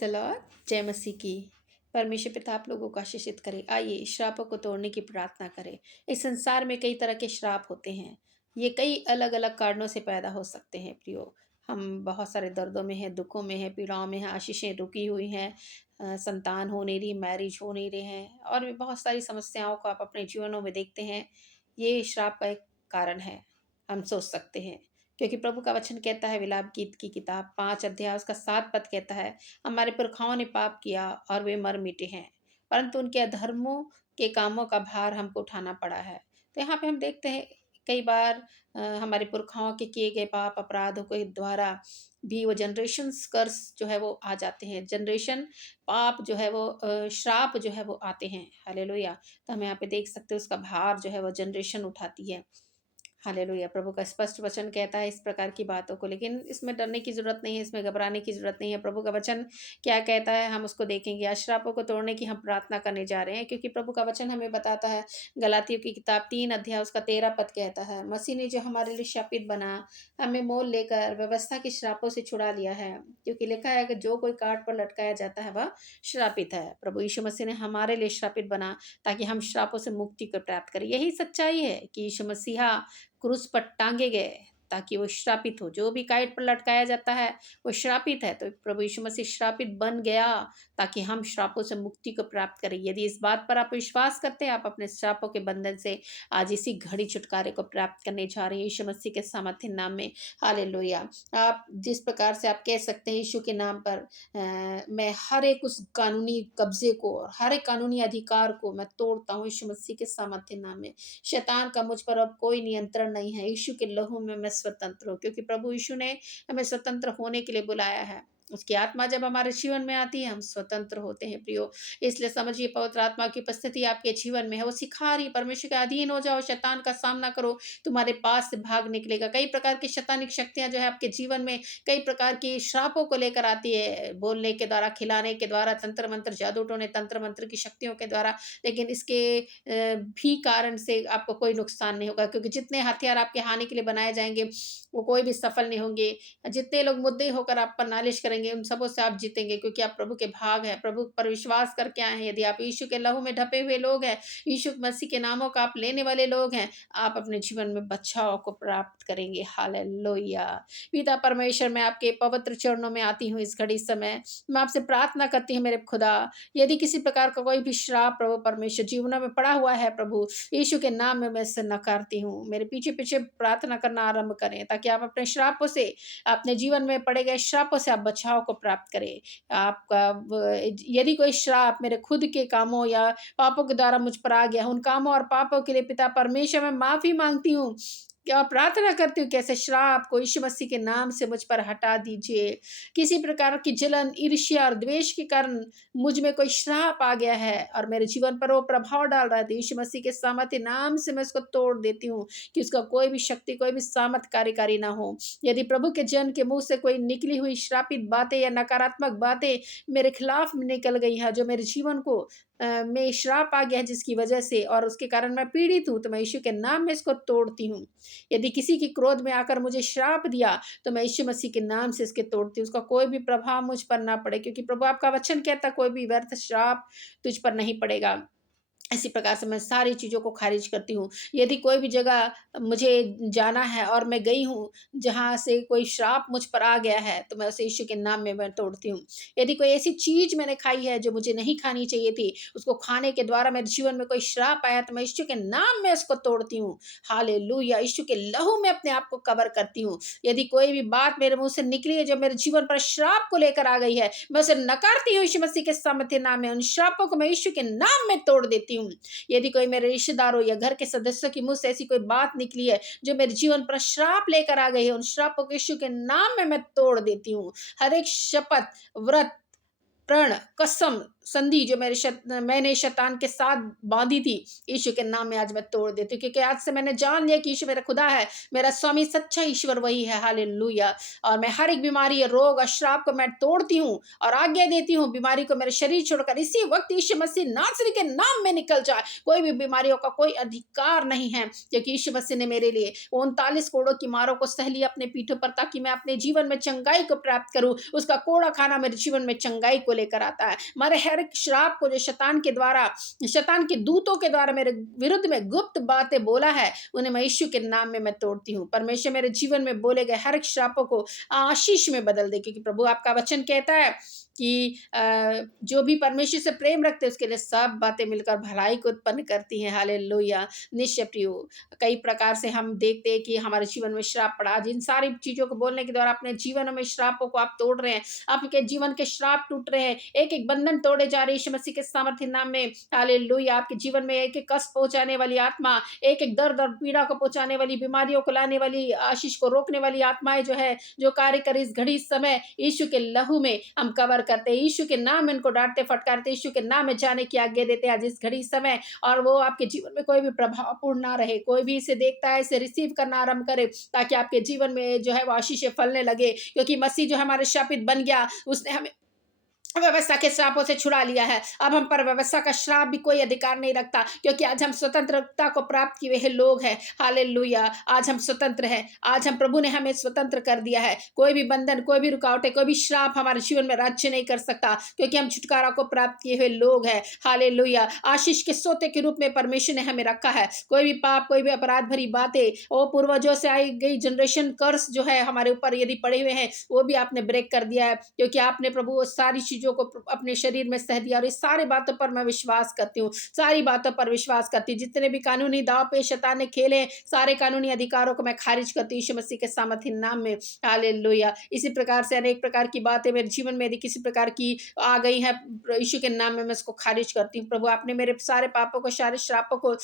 Praise the Lord. जय मसीह की। परमेश्वर पिता आप लोगों को आशीषित करे। आइए श्रापों को तोड़ने की प्रार्थना करें। इस संसार में कई तरह के श्राप होते हैं। ये कई अलग अलग कारणों से पैदा हो सकते हैं प्रियो। हम बहुत सारे दर्दों में हैं, दुखों में हैं, पीड़ाओं में हैं, आशीषें रुकी हुई हैं, संतान हो नहीं रही, मैरिज हो नहीं रहे हैं, और भी बहुत सारी समस्याओं को आप अपने जीवनों में देखते हैं। ये श्राप का एक कारण है, हम सोच सकते हैं। क्योंकि प्रभु का वचन कहता है, विलाप गीत की किताब 5 अध्याय उसका 7 पद कहता है, हमारे पुरखाओं ने पाप किया और वे मर मिटे हैं, परंतु उनके अधर्मों के कामों का भार हमको उठाना पड़ा है। तो यहाँ पे हम देखते हैं कई बार हमारे पुरखाओं के किए गए पाप अपराधों के द्वारा भी वो जनरेशंस कर्स जो है वो आ जाते हैं, जनरेशन पाप जो है वो श्राप जो है वो आते हैं। हालेलुया। तो हम यहाँ पे देख सकते हैं उसका भार जो है वो जनरेशन उठाती है। हालेलुया। प्रभु का स्पष्ट वचन कहता है इस प्रकार की बातों को, लेकिन इसमें डरने की ज़रूरत नहीं है, इसमें घबराने की ज़रूरत नहीं है। प्रभु का वचन क्या कहता है हम उसको देखेंगे। आज श्रापों को तोड़ने की हम प्रार्थना करने जा रहे हैं, क्योंकि प्रभु का वचन हमें बताता है, गलातियों की किताब 3 अध्याय उसका 13 पद कहता है, मसीह ने जो हमारे लिए शापित बना, हमें मोल लेकर व्यवस्था के श्रापों से छुड़ा लिया है। क्योंकि लिखा है कि जो कोई काट पर लटकाया जाता है वह श्रापित है। प्रभु यीशु मसीह ने हमारे लिए श्रापित बना ताकि हम श्रापों से मुक्ति को प्राप्त करें। यही सच्चाई है कि यीशु मसीहा क्रूस पर टांगे गए ताकि वो श्रापित हो। जो भी काइट पर लटकाया जाता है वो श्रापित है। तो प्रभु यीशु मसीह श्रापित बन गया ताकि हम श्रापों से मुक्ति को प्राप्त करें। यदि इस बात पर आप विश्वास करते हैं, आप अपने श्रापों के बंधन से आज इसी घड़ी छुटकारे को प्राप्त करने जा रहे हैं यीशु मसीह के सामर्थ्य नाम में। हालेलुया। आप जिस प्रकार से आप कह सकते हैं यीशु के नाम पर मैं हर एक उस कानूनी कब्जे को और हर एक कानूनी अधिकार को मैं तोड़ता हूँ यीशु मसीह के सामर्थ्य नाम में। शैतान का मुझ पर अब कोई नियंत्रण नहीं है। यीशु के लहू में मैं स्वतंत्र हूँ, क्योंकि प्रभु यीशु ने हमें स्वतंत्र होने के लिए बुलाया है। उसकी आत्मा जब हमारे जीवन में आती है हम स्वतंत्र होते हैं प्रियो। इसलिए समझिए, पवित्र आत्मा की उपस्थिति आपके जीवन में है, वो सिखा रही है परमेश्वर के अधीन हो जाओ, शैतान का सामना करो, तुम्हारे पास से भाग निकलेगा। कई प्रकार की शैतानिक शक्तियां जो है आपके जीवन में कई प्रकार की श्रापों को लेकर आती है, बोलने के द्वारा, खिलाने के द्वारा, तंत्र मंत्र, जादू टोने, तंत्र मंत्र की शक्तियों के द्वारा। लेकिन इसके भी कारण से आपको कोई नुकसान नहीं होगा, क्योंकि जितने हथियार आपके हानि के लिए बनाए जाएँगे, वो कोई भी सफल नहीं होंगे। जितने लोग मुद्दे होकर आप पर नालिश करेंगे, उन सबों से आप जीतेंगे, क्योंकि आप प्रभु के भाग हैं, प्रभु पर विश्वास करके आए हैं। यदि आप यीशु के लहू में ढपे हुए लोग हैं, यीशु मसीह के नामों का आप लेने वाले लोग हैं, आप अपने जीवन में बचाव को प्राप्त करेंगे। हालेलुया। पिता परमेश्वर, मैं आपके पवित्र चरणों में आती हूँ इस घड़ी समय। मैं आपसे प्रार्थना करती हूँ मेरे खुदा, यदि किसी प्रकार का कोई भी श्राप प्रभु परमेश्वर जीवनों में पड़ा हुआ है, प्रभु यीशु के नाम में मैं इसे नकारती हूँ। मेरे पीछे-पीछे प्रार्थना करना आरंभ करें, ताकि आप अपने श्रापों से, अपने जीवन में पड़े गए श्रापों से आप बचाव को प्राप्त करें। आपका यदि कोई श्राप मेरे खुद के कामों या पापों के द्वारा मुझ पर आ गया, उन कामों और पापों के लिए पिता परमेश्वर मैं माफ़ी माँगती हूँ। क्या प्रार्थना करती हूँ कि ऐसे श्राप को यीशु मसीह के नाम से मुझ पर हटा दीजिए। किसी प्रकार की जलन, ईर्ष्या और द्वेष के कारण मुझ में कोई श्राप आ गया है और मेरे जीवन पर वो प्रभाव डाल रहा है, तो यीशु मसीह के सामर्थ्य नाम से मैं उसको तोड़ देती हूँ कि उसका कोई भी शक्ति, कोई भी सामर्थ कार्यकारी ना हो। यदि प्रभु के जन के मुँह से कोई निकली हुई श्रापित बातें या नकारात्मक बातें मेरे खिलाफ निकल गई हैं, जो मेरे जीवन को में श्राप आ गया है जिसकी वजह से, और उसके कारण मैं पीड़ित हूँ, तो मैं यीशु के नाम में इसको तोड़ती हूँ। यदि किसी की क्रोध में आकर मुझे श्राप दिया, तो मैं यीशु मसीह के नाम से इसके तोड़ती हूँ। उसका कोई भी प्रभाव मुझ पर ना पड़े, क्योंकि प्रभु आपका वचन कहता है कोई भी व्यर्थ श्राप तुझ पर नहीं पड़ेगा। इसी प्रकार से मैं सारी चीज़ों को ख़ारिज करती हूँ। यदि कोई भी जगह मुझे जाना है और मैं गई हूँ, जहाँ से कोई श्राप मुझ पर आ गया है, तो मैं उसे यीशु के नाम में मैं तोड़ती हूँ। यदि कोई ऐसी चीज़ मैंने खाई है जो मुझे नहीं खानी चाहिए थी, उसको खाने के द्वारा मेरे जीवन में कोई श्राप आया, तो मैं यीशु के नाम में उसको तोड़ती हूँ। हालेलुया! यीशु के लहू में अपने आप को कवर करती हूँ। यदि कोई भी बात मेरे मुँह से निकली है जो मेरे जीवन पर श्राप को लेकर आ गई है, मैं उसे नकारती हूँ यीशु मसीह के सामर्थ्य नाम में। उन श्रापों को मैं यीशु के नाम में तोड़ देती हूँ। यदि कोई मेरे रिश्तेदारों या घर के सदस्यों की मुँह से ऐसी कोई बात निकली है जो मेरे जीवन पर श्राप लेकर आ गई है, उन श्रापों को यीशु के नाम में मैं तोड़ देती हूँ। हर एक शपथ, व्रत, प्रण, कसम, संधि जो मैंने शैतान के साथ बांधी थी, यीशु के नाम में आज मैं तोड़ देती हूँ, क्योंकि आज से मैंने जान लिया कि यीशु मेरा खुदा है, मेरा स्वामी सच्चा ईश्वर वही है। हालेलुया। और मैं हर एक बीमारी, रोग और श्राप को मैं तोड़ती हूँ और आज्ञा देती हूँ बीमारी को मेरे शरीर छोड़कर इसी वक्त यीशु मसीह नासरी के नाम में निकल जाए। कोई भी बीमारियों का कोई अधिकार नहीं है, क्योंकि यीशु मसीह ने मेरे लिए 39 कोड़ों की मारों को सह लिया अपने पीठों पर, ताकि मैं अपने जीवन में चंगाई को प्राप्त करूं। उसका कोड़ा खाना मेरे जीवन में चंगाई को लेकर आता है। मारे हर एक श्राप को जो शैतान के दूतों के द्वारा मेरे विरुद्ध में गुप्त बातें बोला है, उन्हें मैं यीशु के नाम में मैं तोड़ती हूँ। परमेश्वर मेरे जीवन में बोले गए हर एक श्रापों को आशीष में बदल दे, क्योंकि प्रभु आपका वचन कहता है कि जो भी परमेश्वर से प्रेम रखते हैं उसके लिए सब बातें मिलकर भलाई को उत्पन्न करती हैं। हालेलुया। निश्चय प्रियो, कई प्रकार से हम देखते हैं कि हमारे जीवन में श्राप पड़ा। जिन सारी चीजों को बोलने के द्वारा अपने जीवन में श्रापों को आप तोड़ रहे हैं, आपके जीवन के श्राप टूट रहे हैं, एक एक बंधन तोड़े जा रहे हैं यीशु मसीह के सामर्थ्य नाम में। हालेलुया। आपके जीवन में एक एक कष्ट पहुंचाने वाली आत्मा, एक एक दर्द और पीड़ा को पहुंचाने वाली, बीमारियों को लाने वाली, आशीष को रोकने वाली आत्माएं जो है, जो कार्य करे इस घड़ी, इस समय यीशु के लहू में हम कवर करते हैं, यीशु के नाम में इनको डांटते फटकारते, यीशु के नाम में जाने की आज्ञा देते हैं आज इस घड़ी समय। और वो आपके जीवन में कोई भी प्रभावपूर्ण ना रहे, कोई भी इसे देखता है इसे रिसीव करना आरंभ करे, ताकि आपके जीवन में जो है वो आशीष फलने लगे। क्योंकि मसीह जो हमारे शापित बन गया, उसने हमें व्यवस्था के श्रापों से छुड़ा लिया है। अब हम पर व्यवस्था का श्राप भी कोई अधिकार नहीं रखता, क्योंकि आज हम स्वतंत्रता को प्राप्त किए हुए लोग हैं। हालेलुया। आज हम स्वतंत्र हैं। आज हम प्रभु ने हमें स्वतंत्र कर दिया है। कोई भी बंधन, कोई भी रुकावटें, कोई भी श्राप हमारे जीवन में राज्य नहीं कर सकता, क्योंकि हम छुटकारा को प्राप्त किए हुए लोग हैं। हालेलुया। आशीष के सोते के रूप में परमेश्वर ने हमें रखा है। कोई भी पाप, कोई भी अपराध भरी बातें, वो पूर्वजों से आई गई जनरेशन कर्स जो है हमारे ऊपर यदि पड़े हुए हैं, वो भी आपने ब्रेक कर दिया है, क्योंकि आपने प्रभु वो सारी चीजों को अपने शरीर में सह दिया। और इस सारी बातों पर मैं विश्वास करती हूँ, सारी बातों पर विश्वास करती हूँ। जितने भी कानूनी दाव पे शैतान ने खेले, सारे कानूनी अधिकारों को मैं खारिज करती हूँ यीशु मसीह के सामर्थ्य नाम में। हालेलुया। इसी प्रकार से अनेक प्रकार की बातें मेरे जीवन में यदि किसी प्रकार की आ गई है, यीशु के नाम में मैं इसको खारिज करती हूँ। प्रभु आपने मेरे सारे पापों को, सारे श्रापों को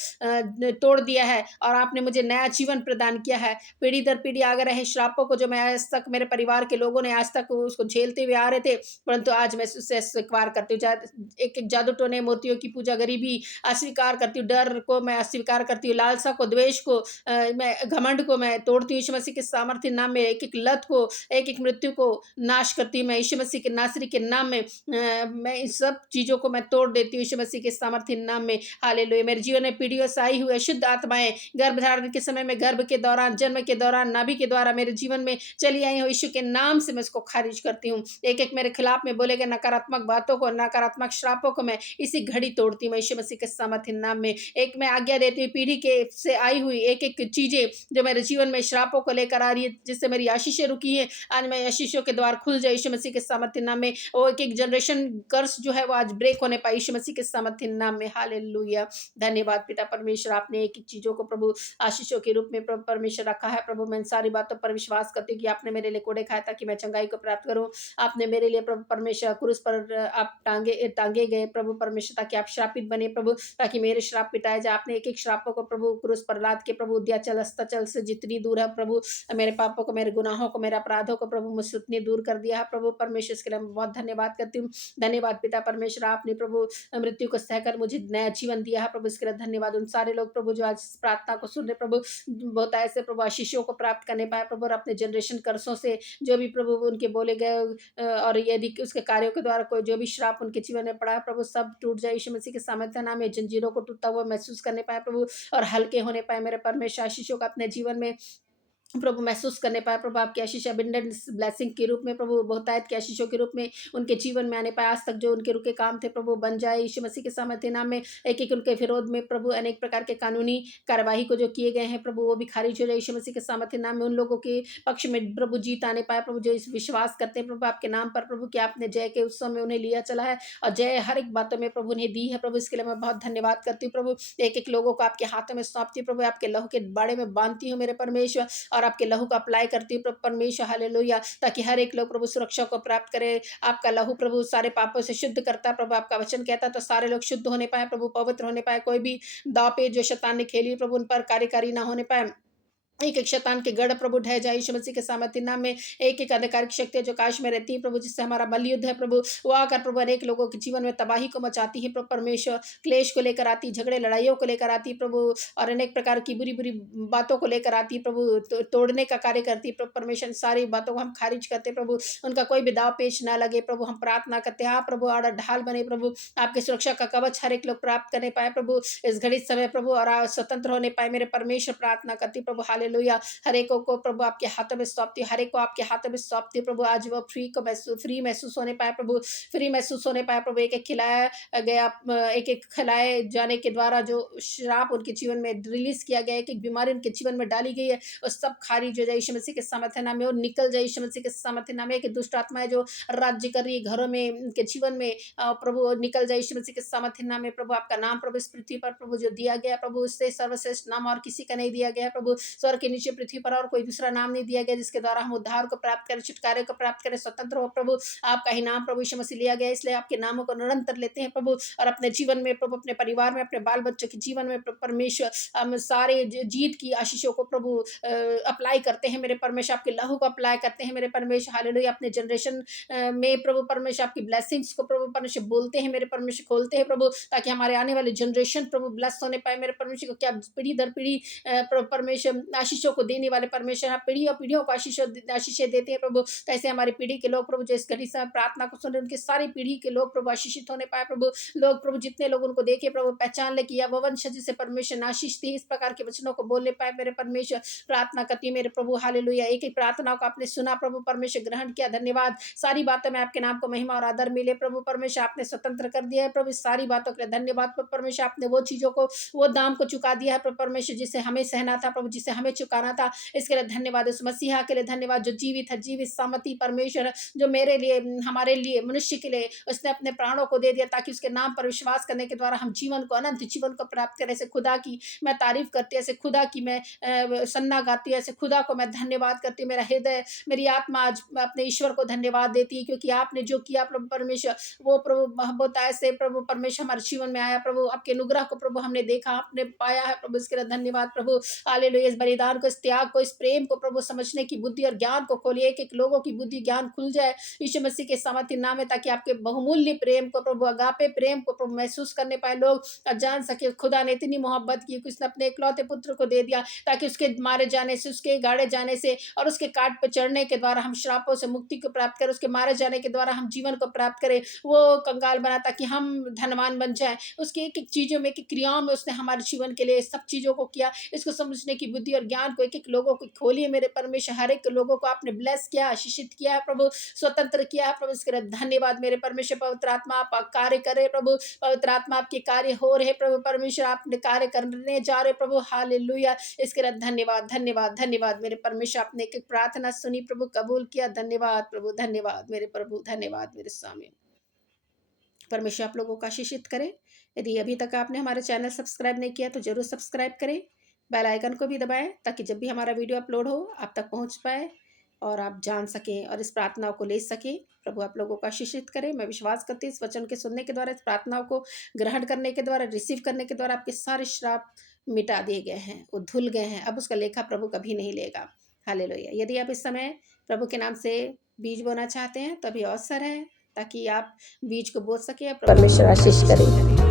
तोड़ दिया है, और आपने मुझे नया जीवन प्रदान किया है। पीढ़ी दर पीढ़ी आ गए रहे श्रापों को, जो मैं आज तक, मेरे परिवार के लोगों ने आज तक उसको झेलते हुए आ रहे थे, परंतु आज मैं उससे स्वीकार करती हूँ। एक एक जादू टोने, मूर्तियों की पूजा, गरीबी अस्वीकार करती हूँ, डर को मैं अस्वीकार करती हूँ, लालसा को, द्वेष को, मैं घमंड को मैं तोड़ती हूँ यीशु मसीह के सामर्थ्य नाम में। एक एक लत को, एक एक मृत्यु को नाश करती हूँ मैं यीशु मसीह के नासरी के नाम में। मैं इन सब चीजों को मैं तोड़ देती हूँ यीशु मसीह के सामर्थ्य नाम में। हालेलुया। मेरे जीवन में पीढ़ियों से आई हुई अशुद्ध आत्माएं गर्भ धारण के समय में, गर्भ के दौरान, जन्म के दौरान, नाभि के द्वारा मेरे जीवन में चली आई हो, यीशु के नाम से मैं इसको खारिज करती हूँ। एक एक मेरे खिलाफ में बोले गए नकारात्मक बातों को, नकारात्मक श्रापों को मैं इसी घड़ी तोड़ती हूँ यीशु मसीह के सामर्थ्य नाम में। एक मैं आज्ञा देती हूँ, पीढ़ी के से आई हुई एक एक चीजें जो मेरे जीवन में श्रापों को लेकर आ रही है, जिससे मेरी आशीषें रुकी है, आज मैं आशीषों के द्वार खुल जाए यीशु मसीह के सामर्थ्य नाम में। वो एक एक जनरेशन कर्स जो है वो आज ब्रेक होने पाए यीशु मसीह के सामर्थ्य नाम में। हालेलुया। धन्यवाद पिता परमेश्वर, आपने एक एक चीजों को प्रभु आशीषों के रूप में प्रभु परमेश्वर रखा है। प्रभु मैं इन सारी बातों पर विश्वास करती हूँ कि आपने मेरे लिए कोड़े खाया ताकि मैं चंगाई को प्राप्त करूँ। आपने मेरे लिए प्रभु परमेश्वर क्रूस पर आप टांगे गए प्रभु परमेश्वर, ताकि आप श्रापित बने प्रभु, ताकि मेरे श्राप मिटाए जाए। आपने एक एक श्रापों को प्रभु क्रूस पर लाद के प्रभु उद्याचल अस्ताचल से जितनी दूर है प्रभु, मेरे पापों को, मेरे गुनाहों को, मेरे अपराधों को प्रभु मुझसे उतनी दूर कर दिया है प्रभु परमेश्वर। इसके लिए मैं बहुत धन्यवाद करती हूँ। धन्यवाद पिता परमेश्वर, आपने प्रभु मृत्यु को सहकर मुझे नया जीवन दिया है प्रभु, इसके लिए धन्यवाद। उन सारे लोग प्रभु जो आज प्रार्थना को सुन रहे प्रभु, बहुत ऐसे प्रभु आशीषों को प्राप्त करने पाए प्रभु, और अपने जनरेशन कर्सों से जो भी प्रभु उनके बोले गए और यदि उसके कार्यों के द्वारा कोई जो भी श्राप उनके जीवन में पड़ा है प्रभु, सब टूट जाए यीशु मसीह के सामर्थ्य नाम में। जंजीरों को टूटता हुआ महसूस करने पाए प्रभु, और हल्के होने पाए मेरे परमेश्वर। आशीषों का अपने जीवन में प्रभु महसूस करने पाए प्रभु, आपकी आशीष अबिंडेंस ब्लेसिंग के रूप में प्रभु, बहुतायत की आशीषों के रूप में उनके जीवन में आने पाए। आज तक जो उनके रुके काम थे प्रभु बन जाए यीशु मसीह के सामर्थ्य नाम में। एक एक उनके विरोध में प्रभु अनेक प्रकार के कानूनी कार्यवाही को जो किए गए हैं प्रभु, वो भी खारिज हो जाए यीशु मसीह के सामर्थ्य नाम में। उन लोगों के पक्ष में प्रभु जीत आने पाए प्रभु, जो इस विश्वास करते हैं प्रभु आपके नाम पर प्रभु, कि आपने जय के उत्सव में उन्हें लिया चला है, और जय हर एक बातों में प्रभु उन्हें दी है प्रभु। इसके लिए मैं बहुत धन्यवाद करती हूँ प्रभु। एक एक लोगों को आपके हाथों में सौंपती हूँ प्रभु, आपके लहू के बाड़े में बांधती हूँ मेरे परमेश्वर, और आपके लहू का अप्लाई करती हूँ प्रभु परमेश्वर। हालेलुया। ताकि हर एक लोग प्रभु सुरक्षा को प्राप्त करे। आपका लहू प्रभु सारे पापों से शुद्ध करता है प्रभु, आपका वचन कहता है, तो सारे लोग शुद्ध होने पाए प्रभु, पवित्र होने पाए। कोई भी दाव पे जो शैतान ने खेली प्रभु उन पर कार्यकारी ना होने पाए। एक एक शैतान के गढ़ प्रभु ढह जाए यीशु मसीह के सामर्थ्य नाम में। एक एक अंधकार की शक्तियाँ जो काश में रहती है प्रभु, जिससे हमारा बलि युद्ध है प्रभु, वो आकर प्रभु अनेक लोगों के जीवन में तबाही को मचाती है प्रभु परमेश्वर, क्लेश को लेकर आती, झगड़े लड़ाइयों को लेकर आती प्रभु, और अनेक प्रकार की बुरी बुरी बातों को लेकर आती प्रभु, तोड़ने का कार्य करती प्रभु परमेश्वर। सारी बातों को हम खारिज करते प्रभु, उनका कोई भी दाव पेश ना लगे प्रभु। हम प्रार्थना करते हैं आप प्रभु आड़ा ढाल बने प्रभु, आपके सुरक्षा का कवच हर एक लोग प्राप्त करने पाए प्रभु इस घड़ी समय प्रभु, और स्वतंत्र होने पाए मेरे परमेश्वर। प्रार्थना करती प्रभु हालेलुया। हर एक को प्रभु आपके हाथों में सौंपती हूँ, हर एक को आपके हाथों में सौंपती हूँ प्रभु। आज वो फ्री महसूस होने पाए प्रभु, फ्री महसूस होने पाए प्रभु। एक एक खिलाया गया, एक एक खिलाए जाने के द्वारा जो श्राप उनके जीवन में रिलीज किया गया, एक एक बीमारी उनके जीवन में डाली गई है, और सब खारिज हो जाए यीशु मसीह के सामर्थ्य नाम में, और निकल जाए यीशु मसीह के सामर्थ्य नाम में। एक दुष्ट आत्माएं जो राज्य कर रही है घरों में, उनके जीवन में प्रभु निकल जाए यीशु मसीह के सामर्थ्य नाम में प्रभु। आपका नाम प्रभु इस पृथ्वी पर प्रभु जो दिया गया प्रभु, उससे सर्वश्रेष्ठ नाम और किसी का नहीं दिया गया प्रभु। स्वर्ग के नीचे पृथ्वी पर और कोई दूसरा नाम नहीं दिया गया जिसके द्वारा हम उद्धार को प्राप्त करें, छुटकारे को प्राप्त करें, स्वतंत्र हो प्रभु। आपका ही नाम प्रभु यीशु मसीह लिया गया, इसलिए आपके नामों को निरंतर लेते हैं प्रभु, और अपने जीवन में प्रभु, अपने परिवार में, अपने बाल बच्चों के जीवन में प्रभु परमेश्वर हम सारे जीत की आशीषों को प्रभु अप्लाई करते हैं मेरे परमेश्वर। आपके लहू को अप्लाई करते हैं मेरे परमेश्वर हालेलुया। अपने जनरेशन में प्रभु परमेश्वर आपकी ब्लेसिंग्स को प्रभु परमेश्वर बोलते हैं मेरे परमेश्वर, खोलते हैं प्रभु, ताकि हमारे आने वाले जनरेशन प्रभु ब्लेस होने पाए मेरे परमेश्वर को। क्या पीढ़ी दर पीढ़ी प्रभु परमेश्वर आशीषों को देने वाले परमेश्वर, आप पीढ़ी और पीढ़ियों को आशीषें देते हैं प्रभु। तैसे हमारी पीढ़ी के लोग प्रभु जो इस घड़ी समय प्रार्थना को सुन रहे, उनकी सारी पीढ़ी के लोग प्रभु आशीषित होने पाए प्रभु। लोग प्रभु जितने लोग उनको देखे प्रभु पहचान ले कि यह वो वंश जिसे परमेश्वर ने आशीष दी, इस प्रकार के वचनों को बोलने पाए मेरे परमेश्वर। प्रार्थना करती है मेरे प्रभु हालेलुया। एक एक प्रार्थनाओं को आपने सुना प्रभु परमेश्वर, ग्रहण किया, धन्यवाद। सारी बातों में आपके नाम को महिमा और आदर मिले प्रभु परमेश्वर। आपने स्वतंत्र कर दिया है प्रभु, इस सारी बातों के लिए धन्यवाद प्रभु परमेश्वर। आपने वो चीजों को, वो दाम को चुका दिया है प्रभु परमेश्वर, जिसे हमें सहना था प्रभु, जिसे हमें चुकाना था। इसके लिए धन्यवाद। इस मसीहा के लिए धन्यवाद जो जीवित है, जीवित सामर्थी परमेश्वर, जो मेरे लिए, हमारे लिए, मनुष्य के लिए उसने अपने प्राणों को दे दिया, ताकि उसके नाम पर विश्वास करने के द्वारा हम जीवन को, अनंत जीवन को प्राप्त करें। ऐसे खुदा की मैं तारीफ करती हूँ, ऐसे खुदा की मैं सन्ना गाती हूँ, ऐसे खुदा को मैं धन्यवाद करती हूँ। मेरा हृदय, मेरी आत्मा आज अपने ईश्वर को धन्यवाद देती है, क्योंकि आपने जो किया प्रभु परमेश्वर, वो प्रभु मोहब्बत ऐसे प्रभु परमेश्वर हमारे जीवन में आया प्रभु। आपके अनुग्रह को प्रभु हमने देखा, आपने पाया है प्रभु, इसके लिए धन्यवाद प्रभु हालेलुया। इस बलिदान को, इस त्याग को, इस प्रेम को प्रभु समझने की बुद्धि और ज्ञान को खोलिए। एक एक लोगों की बुद्धि ज्ञान खुल जाए यीशु मसीह के सामर्थ्य नाम में, ताकि आपके बहुमूल्य प्रेम को प्रभु, अगापे प्रेम को प्रभु महसूस करने पाए लोग, और जान सके खुदा ने इतनी मोहब्बत की कि उसने अपने इकलौते पुत्र को दे दिया, ताकि उसके मारे जाने से, उसके गाड़े जाने से और उसके काट पर चढ़ने के द्वारा हम श्रापों से मुक्ति को प्राप्त करें, उसके मारे जाने के द्वारा हम जीवन को प्राप्त करें। वो कंगाल बना ताकि हम धनवान बन जाएं। उसकी एक एक चीजों में, एक एक क्रियाओं में उसने हमारे जीवन के लिए सब चीजों को किया। इसको समझने की बुद्धि और ज्ञान को एक एक लोगों को खोलिए मेरे परमेश्वर। हर एक लोगों को आपने ब्लेस किया, आशीषित किया है प्रभु, स्वतंत्र किया है प्रभु। इसके लिए धन्यवाद मेरे परमेश्वर। पवित्र आत्मा आप कार्य करे प्रभु, पवित्र आत्मा आपके कार्य हो रहे प्रभु परमेश्वर, आपने कार्य करने जा रहे प्रभु हालेलुया। इसके लिए धन्यवाद धन्यवाद धन्यवाद मेरे परमेश्वर। आपने एक एक प्रार्थना सुनी प्रभु, कबूल किया। धन्यवाद प्रभु, धन्यवाद मेरे प्रभु, धन्यवाद मेरे स्वामी। परमेश्वर आप लोगों को आशीषित करे। यदि अभी तक आपने हमारे चैनल सब्सक्राइब नहीं किया तो जरूर सब्सक्राइब करें, बेल आइकन को भी दबाएं, ताकि जब भी हमारा वीडियो अपलोड हो आप तक पहुंच पाए और आप जान सकें और इस प्रार्थनाओं को ले सकें। प्रभु आप लोगों को आशीषित करें। मैं विश्वास करती हूँ इस वचन के सुनने के द्वारा, इस प्रार्थनाओं को ग्रहण करने के द्वारा, रिसीव करने के द्वारा आपके सारे श्राप मिटा दिए गए हैं, वो धुल गए हैं। अब उसका लेखा प्रभु कभी नहीं लेगा। हालेलुया। यदि आप इस समय प्रभु के नाम से बीज बोना चाहते हैं तो अभी अवसर है, ताकि आप बीज को बो सके। परमेश्वर आशीष करें।